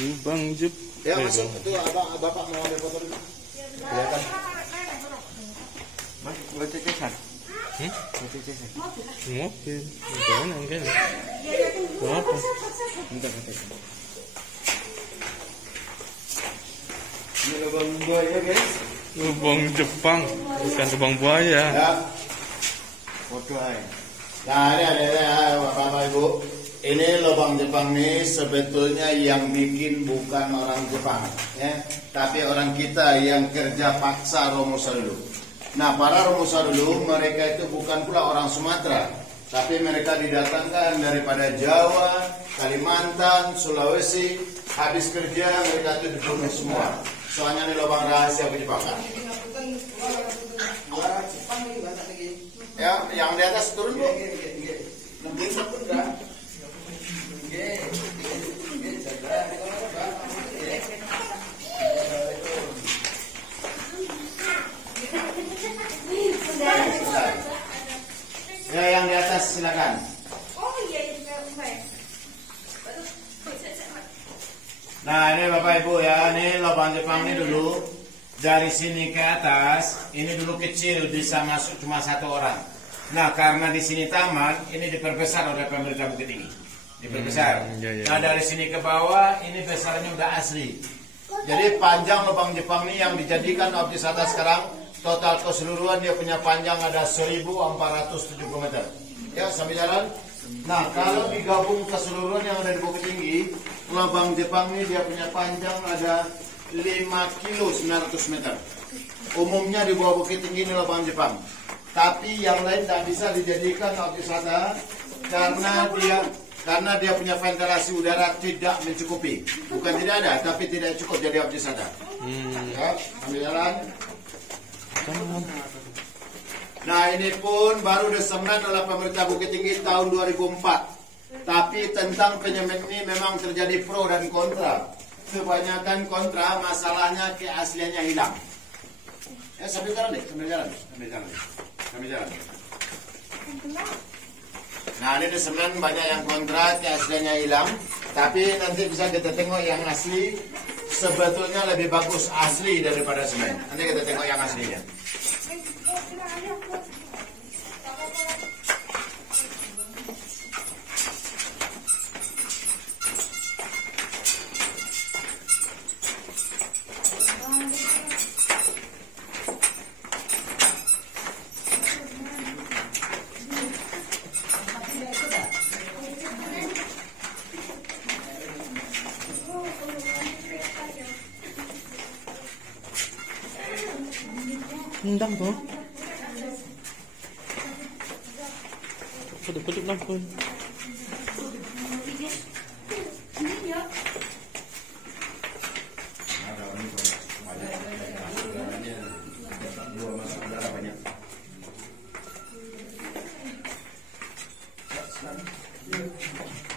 Lubang Jep. Ya masuk itu bapak mau ambil foto dulu. Kelihatan. Mas, buat cecesan. Buat cecesan. Mobil. Jangan enggak. Apa? Bentar. Ini lubang buaya guys. Lubang Jepang, bukan lubang buaya. Ya. Foto aja. Nah ini ada bapak ibu. Ini lubang Jepang nih sebetulnya yang bikin bukan orang Jepang, ya, tapi orang kita yang kerja paksa Romusa dulu. Nah, para Romusa dulu mereka itu bukan pula orang Sumatera, tapi mereka didatangkan daripada Jawa, Kalimantan, Sulawesi. Habis kerja mereka itu dibunuh semua. Soalnya ini lubang rahasia penjebakan. Ya, yang di atas turun bu. Ya, yang di atas silakan. Oh iya, baik. Nah ini bapak ibu ya, ini lubang Jepang ini dulu dari sini ke atas, ini dulu kecil bisa masuk cuma satu orang. Nah karena di sini taman, ini diperbesar oleh pemerintah Bukit Tinggi, diperbesar. Nah dari sini ke bawah, ini besarnya udah asli. Jadi panjang lubang Jepang ini yang dijadikan objek wisata sekarang, total keseluruhan dia punya panjang ada 1470 meter. Ya sambil jalan. Nah kalau digabung keseluruhan yang ada di Bukit Tinggi, lubang Jepang ini dia punya panjang ada 5 kilo 900 meter. Umumnya di bawah Bukit Tinggi ini lubang Jepang. Tapi yang lain tak bisa dijadikan objek wisata karena dia punya ventilasi udara tidak mencukupi. Bukan tidak ada, tapi tidak cukup jadi objek wisata. Ya, ambil jalan. Nah ini pun baru disemen oleh pemerintah Bukit Tinggi tahun 2004. Tapi tentang penyemen ini memang terjadi pro dan kontra. Kebanyakan kontra, masalahnya keasliannya hilang. Ya sambil jalan deh, sambil jalan. Nah ini disemen banyak yang kontra, keasliannya hilang. Tapi nanti bisa kita tengok yang asli. Sebetulnya lebih bagus asli daripada semen. Nanti kita tengok yang aslinya. Endang tuh. Peduk-peduk lampun.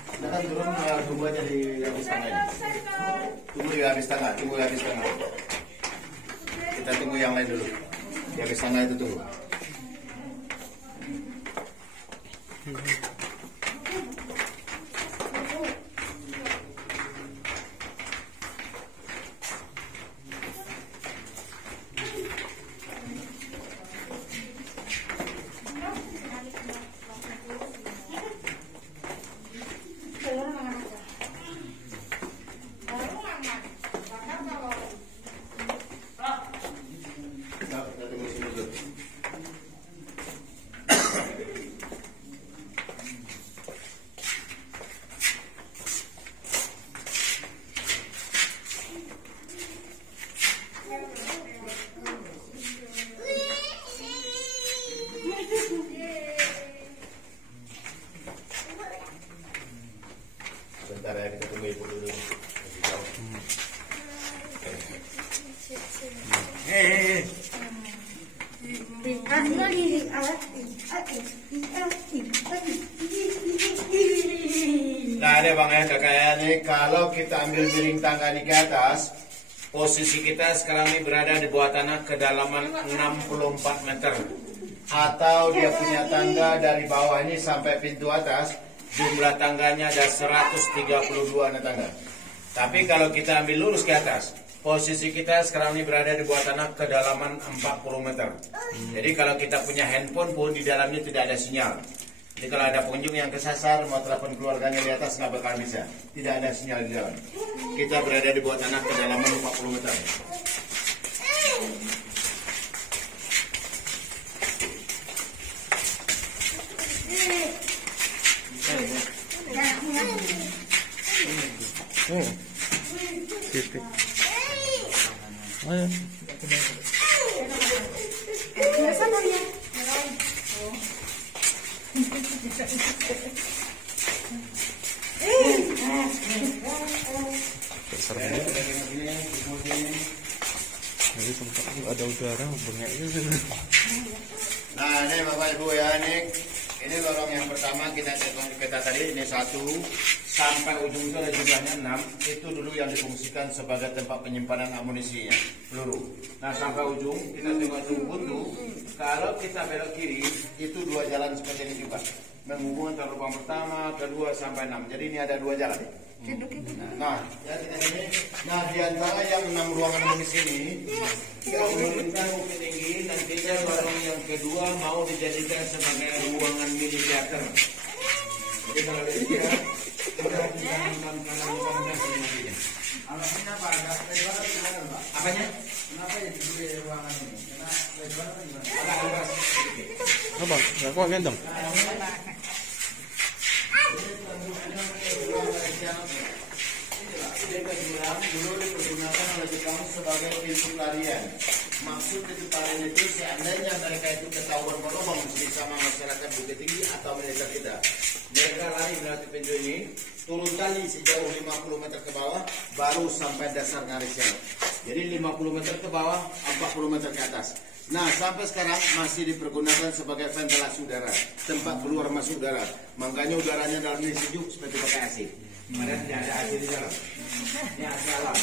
Silakan turun, tunggu aja di habis tengah ini. Tunggu di habis tengah. Kita tunggu yang lain dulu. Di habis tengah itu tunggu. Bentar ya, kita tunggu ibu dulu. Nah ini bang ya kakak ya, nih kalau kita ambil miring tangga ini ke atas, posisi kita sekarang ini berada di bawah tanah kedalaman 64 meter. Atau dia punya tangga dari bawah ini sampai pintu atas, jumlah tangganya ada 132 tangga. Tapi kalau kita ambil lurus ke atas, posisi kita sekarang ini berada di bawah tanah kedalaman 40 meter. Jadi kalau kita punya handphone pun di dalamnya tidak ada sinyal. Jadi kalau ada pengunjung yang kesasar mau telepon keluarganya di atas nggak bakal bisa. Tidak ada sinyal di dalam. Kita berada di bawah tanah kedalaman 40 meter. Titik. Ayo. Serem. Jadi tempat ada udara bengeknya. Nah ini Bapak Ibu ya, ini lorong yang pertama kita tadi, ini 1 sampai ujung itu ada jumlahnya 6. Itu dulu yang difungsikan sebagai tempat penyimpanan amunisinya, peluru. Nah sampai ujung kita tengok buntu. Kalau kita belok kiri itu 2 jalan seperti ini juga, menghubungkan antara lubang pertama, kedua sampai 6. Jadi ini ada 2 jalan. Nah, ya kita sini. Nah, di antara yang 6 ruangan amunisi ini, kita menurunkan bukit tinggi. Nantinya lorong yang kedua mau dijadikan sebagai ruangan mini teater. Jadi kalau dari dia, kita menanamkan lubang gas di nantinya. Alasannya apa? Agak lebar atau gimana, Pak? Apanya? Kenapa ya dibeli ruangan ini? Karena lebar atau gimana? Agak lebar sedikit. Apa? Enggak kuat gendong. Dulu dipergunakan oleh Jepang sebagai pintu larian. Maksud pintu larian itu seandainya mereka itu ketahuan berlobong bersama masyarakat Bukit Tinggi atau militer kita, mereka lari melewati pintu ini, turun tali sejauh 50 meter ke bawah, baru sampai dasar ngarisnya. Jadi 50 meter ke bawah, 40 meter ke atas. Nah, sampai sekarang masih dipergunakan sebagai ventilasi udara, tempat keluar masuk udara. Makanya udaranya dalam ini sejuk seperti pakai AC. Padahal tidak ada AC di dalam. Ini AC alam.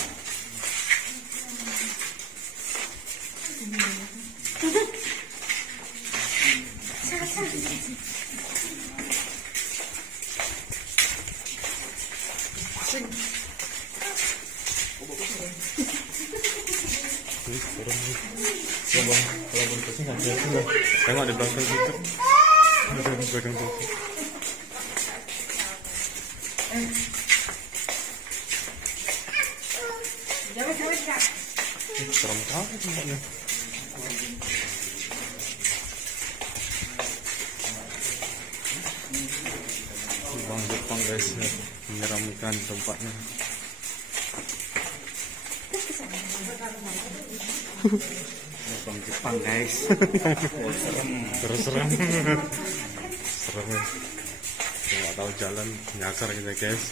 Kalau berkasih nggak ada. Tengok di belakang situ. Ada di belakang situ. Serem kali tempatnya. Lubang Jepang guys, menyeramkan tempatnya. Lubang Jepang guys. Serem. Serem ya. Nggak tahu jalan, nyasar kita guys.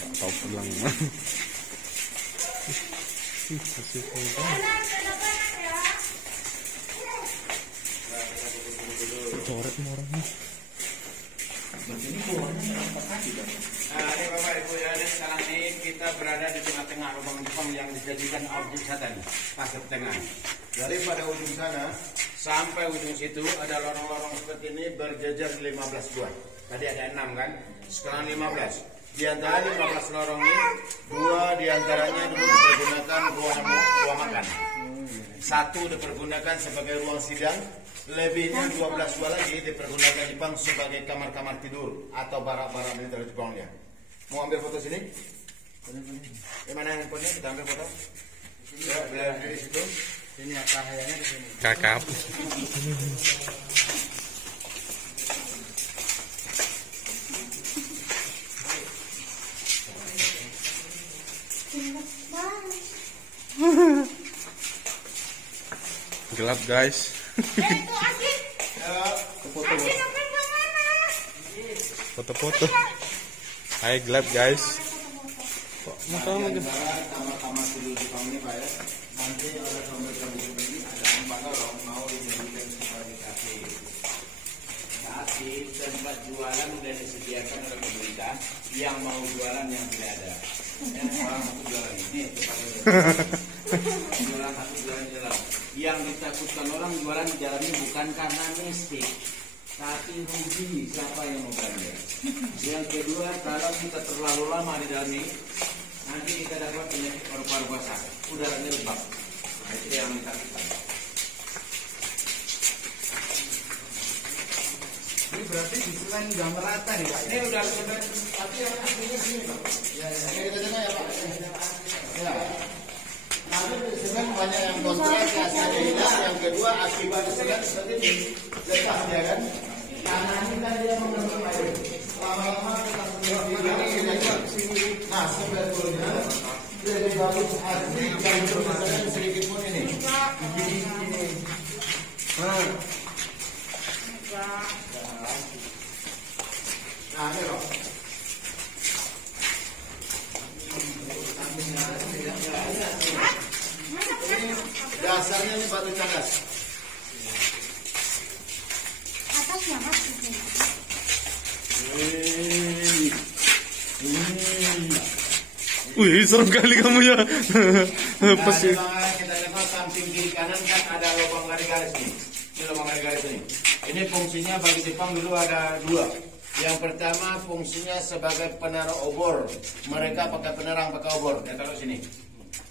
Nggak tahu pulang. Masih coret orangnya. Nah, ini Bapak Ibu ya, sekarang ini kita berada di tengah-tengah lubang Jepang yang dijadikan objek wisata nih, pasir tengah. Daripada ujung sana sampai ujung situ ada lorong-lorong seperti ini berjejer 15 buah. Tadi ada 6 kan, sekarang 15. Di antara 15 lorong ini, 2 diantaranya dulu dipergunakan ruang makan. 1 dipergunakan sebagai ruang sidang. Lebihnya 12 buah lagi dipergunakan Jepang sebagai kamar-kamar tidur atau barak-barak militer Jepangnya. Mau ambil foto sini? Di mana handphonenya? Kita ambil foto. Ya, dari situ. Sini cahayanya di sini. Kakap. Gelap guys. Foto-foto. Hai gelap guys. Kok makan lagi? Kamar-kamar tidur Jepang ini Pak ya. Nanti oleh pemerintah Bukit ada 4 lorong mau dijadikan sebagai kafe. Tapi tempat jualan sudah disediakan oleh pemerintah. Yang mau jualan yang tidak ada. Yang orang satu jualan ini jualan satu jualan jalan. Yang ditakutkan orang jualan di jalan ini bukan karena mistik, tapi rugi. Siapa yang mau belanja? Yang kedua, kalau kita terlalu lama di dalam ini, nanti kita dapat penyakit paru-paru basah, udaranya lembab. Nah, itu yang kita lakukan. Ini berarti disuruh udah merata nih Pak. Ini udah sebenarnya, tapi yang aslinya sini Pak. Ya, ya. Ini kita dengar ya Pak. Ya. Nanti semen banyak yang kontrak, hasilnya hilang. Yang kedua, akibat semen seperti ini, letak dia kan. Karena ini kan dia mengandung air. Lama-lama kita sendiri. Nah, sebetulnya lebih bagus asli dan bermasalah sedikit pun ini. Nah, ini loh. Dasarnya ini batu cadas. Atasnya Mas. Wih, serem kali kamu ya. Pas ya. Kita lihat samping kiri kanan kan ada lubang garis-garis nih. Ini lubang garis-garis ini. Ini fungsinya bagi Jepang dulu ada dua. Yang pertama fungsinya sebagai penaruh obor. Mereka pakai penerang pakai obor. Kita taruh sini.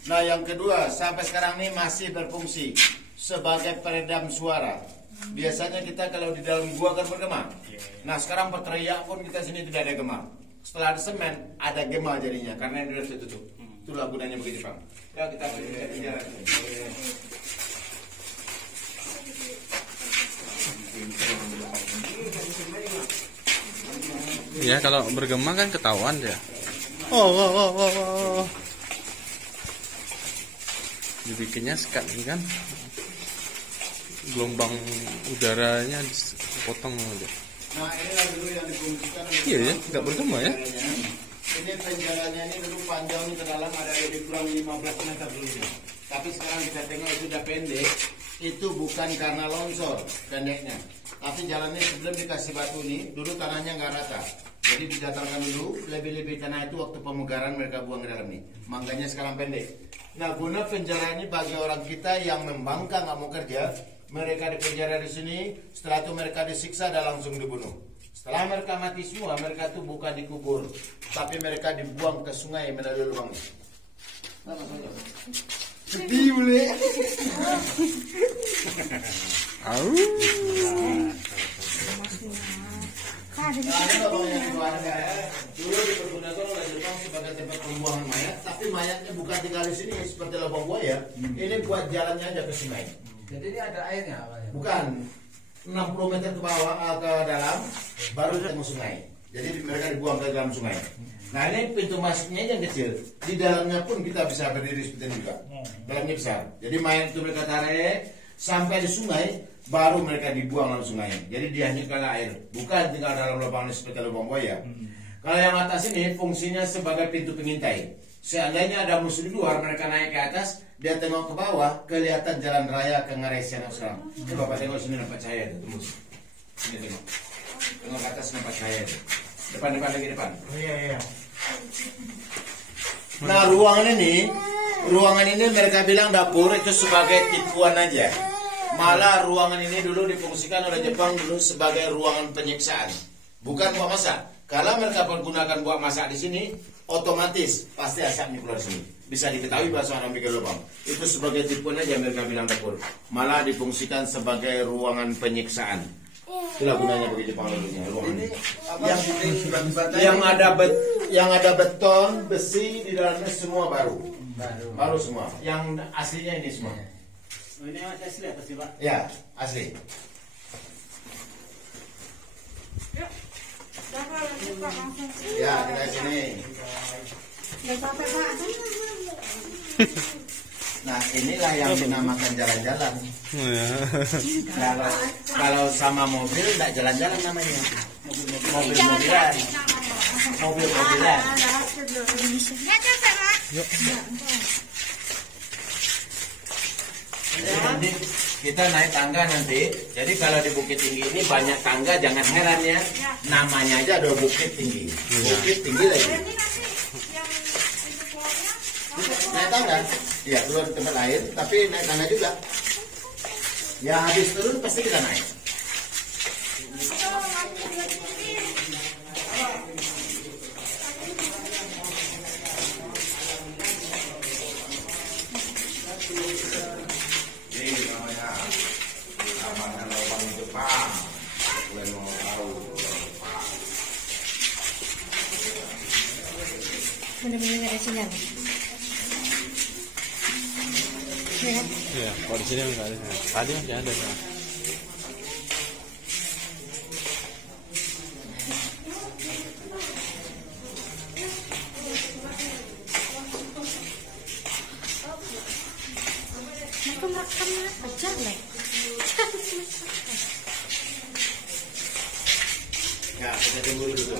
Nah yang kedua sampai sekarang ini masih berfungsi sebagai peredam suara. Biasanya kita kalau di dalam gua kan bergema. Nah sekarang berteriak pun kita sini tidak ada gema. Setelah ada semen ada gema jadinya karena ini sudah tertutup. Itulah gunanya bagi Jepang. Ya kita bicara. Ya kalau bergema kan ketahuan ya. Oh. Dibikinnya sekat ini kan. Gelombang udaranya dipotong aja. Nah inilah dulu yang difungsikan. Iya ya, nggak bergema ya. Ini penjalannya ini dulu panjang ke dalam ada lebih kurang 15 meter dulu. Tapi sekarang kita tengok itu sudah pendek. Itu bukan karena longsor pendeknya. Tapi jalannya sebelum dikasih batu ini, dulu tanahnya nggak rata. Jadi didatarkan dulu, lebih-lebih tanah itu waktu pemugaran mereka buang ke dalam nih. Makanya sekarang pendek. Nah guna penjara ini bagi orang kita yang membangkang nggak mau kerja, mereka dipenjara di sini. Setelah itu mereka disiksa dan langsung dibunuh. Setelah mereka mati semua, mereka itu bukan dikubur, tapi mereka dibuang ke sungai melalui lubang. Sedih boleh. Nah, ini lubang yang keluarga ya. Dulu dipergunakan oleh Jepang sebagai tempat pembuangan mayat, tapi mayatnya bukan tinggal di sini seperti lubang buaya. Ini buat jalannya aja ke sungai. Jadi ini ada airnya apa ya? Bukan 60 meter ke bawah ke dalam baru ketemu sungai. Jadi mereka dibuang ke dalam sungai. Nah ini pintu masuknya yang kecil. Di dalamnya pun kita bisa berdiri seperti ini juga. Dalamnya besar. Jadi mayat itu mereka tarik sampai di sungai, baru mereka dibuang dalam sungai. Jadi dihanyutkan air. Bukan tinggal dalam lubang seperti lubang buaya. Kalau yang atas ini fungsinya sebagai pintu pengintai. Seandainya ada musuh di luar, mereka naik ke atas, dia tengok ke bawah, kelihatan jalan raya ke Ngarai Sianak sekarang. Ini Bapak tengok sini nampak cahaya itu tembus. Sini tengok. Tengok ke atas nampak cahaya itu. Depan lagi depan. Oh iya. Nah ruangan ini mereka bilang dapur itu sebagai tipuan aja. Malah ruangan ini dulu difungsikan oleh Jepang dulu sebagai ruangan penyiksaan, bukan buat masak. Kalau mereka menggunakan buat masak di sini, otomatis pasti asapnya keluar sini. Bisa diketahui bahasa orang bikin lubang. Itu sebagai tipuan aja mereka bilang dapur. Malah difungsikan sebagai ruangan penyiksaan. Itulah gunanya bagi Jepang dulunya ruangan ini. Yang ada beton, besi di dalamnya semua baru semua. Yang aslinya ini semua. Ini masih asli apa sih Pak? Ya asli. Ya kita sini. Nah inilah yang dinamakan jalan-jalan. Kalau sama mobil tidak jalan-jalan namanya. Mobil-mobilan. Jadi kita naik tangga nanti. Jadi kalau di Bukit Tinggi ini banyak tangga, jangan heran ya. Namanya aja ada Bukit Tinggi. Bukit Tinggi lagi. Naik tangga, ya keluar di tempat lain, tapi naik tangga juga. Ya habis turun pasti kita naik. Benar-benar nggak ada sinyal. Ya kan? Iya, kalau di sini nggak ada. Tadi masih ada. Kan? Aku makan apa? Jelek. Ya, kita tunggu dulu.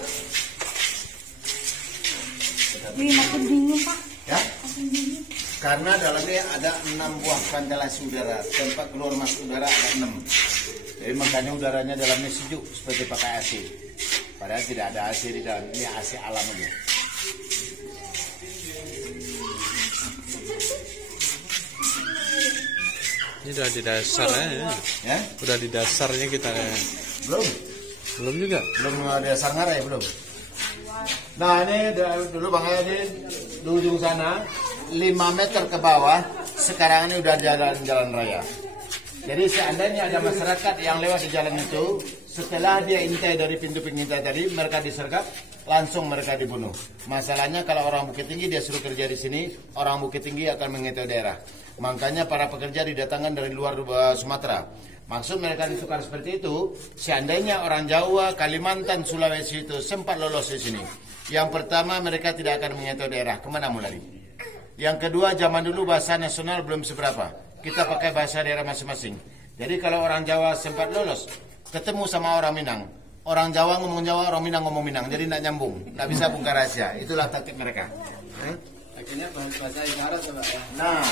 Wih, makin bingung Pak. Ya, Makin bingung. karena dalamnya ada 6 buah ventilasi udara, tempat keluar masuk udara ada 6. Jadi makanya udaranya dalamnya sejuk seperti pakai AC. Padahal tidak ada AC di dalam, ini AC alam aja. Ini udah di dasarnya ya. Ya, Udah di dasarnya kita ya. belum Belum juga. ada sangar ya belum. Nah ini dulu Bang Edi di ujung sana 5 meter ke bawah, sekarang ini udah jalan raya. Jadi seandainya ada masyarakat yang lewat di jalan itu, setelah dia intai dari pintu pengintai tadi, mereka disergap, langsung mereka dibunuh. Masalahnya kalau orang Bukit Tinggi dia suruh kerja di sini, orang Bukit Tinggi akan mengintai daerah. Makanya para pekerja didatangkan dari luar Sumatera. Maksud mereka disukar seperti itu, seandainya orang Jawa, Kalimantan, Sulawesi itu sempat lolos di sini. Yang pertama mereka tidak akan mengintai daerah, kemana mau lari? Yang kedua, zaman dulu bahasa nasional belum seberapa. Kita pakai bahasa daerah masing-masing. Jadi kalau orang Jawa sempat lolos, ketemu sama orang Minang. Orang Jawa ngomong Jawa, orang Minang ngomong Minang. Jadi tidak nyambung, tidak bisa bongkar rahasia. Itulah taktik mereka. Akhirnya bahasa isyarat ya Pak ya. Nah,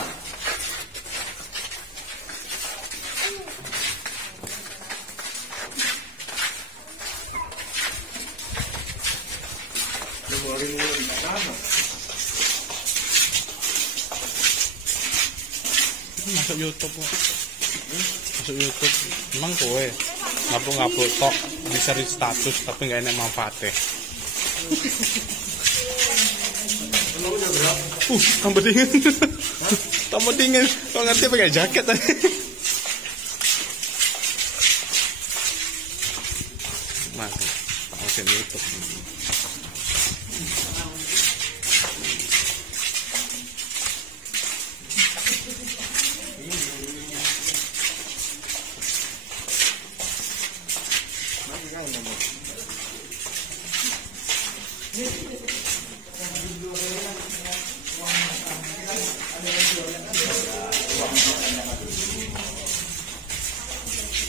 Masuk YouTube kok. Masuk YouTube. Emang kowe ngapuk-ngapuk tok di seri status tapi nggak enak manfaatnya. Tambah dingin. Tambah dingin. Kau ngerti pakai jaket tadi. Mas, tak masuk YouTube.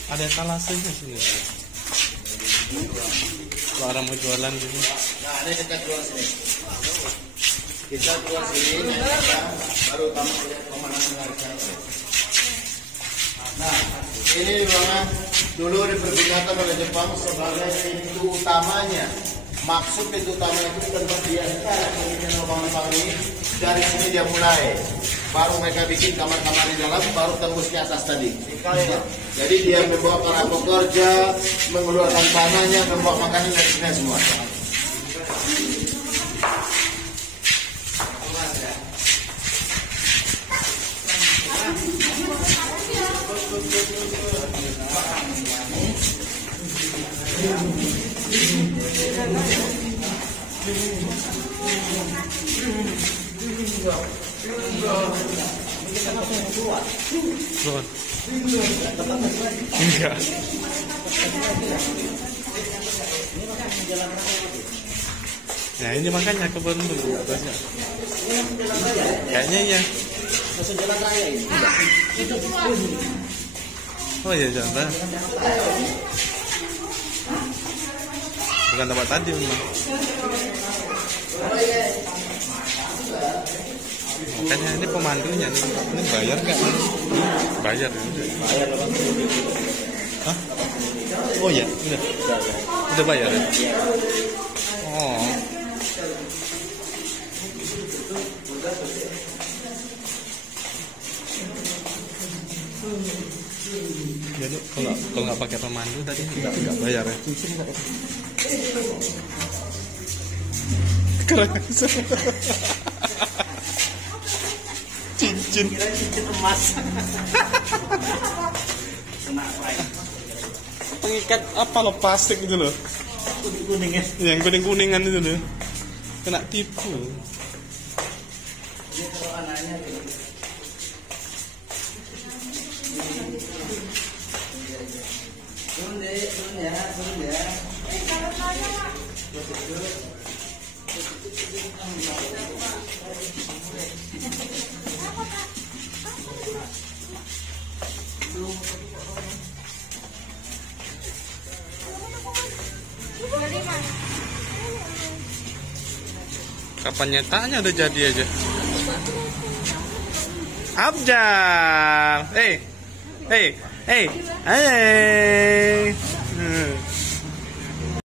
Ada etalasenya sini. Kalau orang mau jualan gitu. nah ini kita keluar sini. Kita keluar sini, baru kamu lihat pemandangan dari sana. Nah, ini ruangan dulu dipergunakan oleh Jepang sebagai pintu utamanya. Maksud pintu utama itu tempat dia sekarang membuat lubang-lubang ini. Dari sini dia mulai. Baru mereka bikin kamar-kamar di dalam, baru tembus ke atas tadi. Jadi dia membawa para pekerja, mengeluarkan tanahnya, membawa makanan dari sini semua. Tuh. Enggak. Nah ini makanya kebun dulu atasnya. Kayaknya iya. Oh iya jalan raya. Bukan tempat tadi memang. Makanya ini pemandunya nih. Ini bayar nggak? Bayar. Bayar. Hah? Oh iya, udah bayar ya? Oh. Jadi kalau nggak pakai pemandu tadi nggak bayar ya? Keren. Cincin emas. Pengikat apa lo plastik itu loh? Kuning-kuningan. Yang kuning-kuningan itu loh. Kena tipu. mananya gitu. Turun ya. Kapan nyatanya udah jadi aja. Abjal. Hey.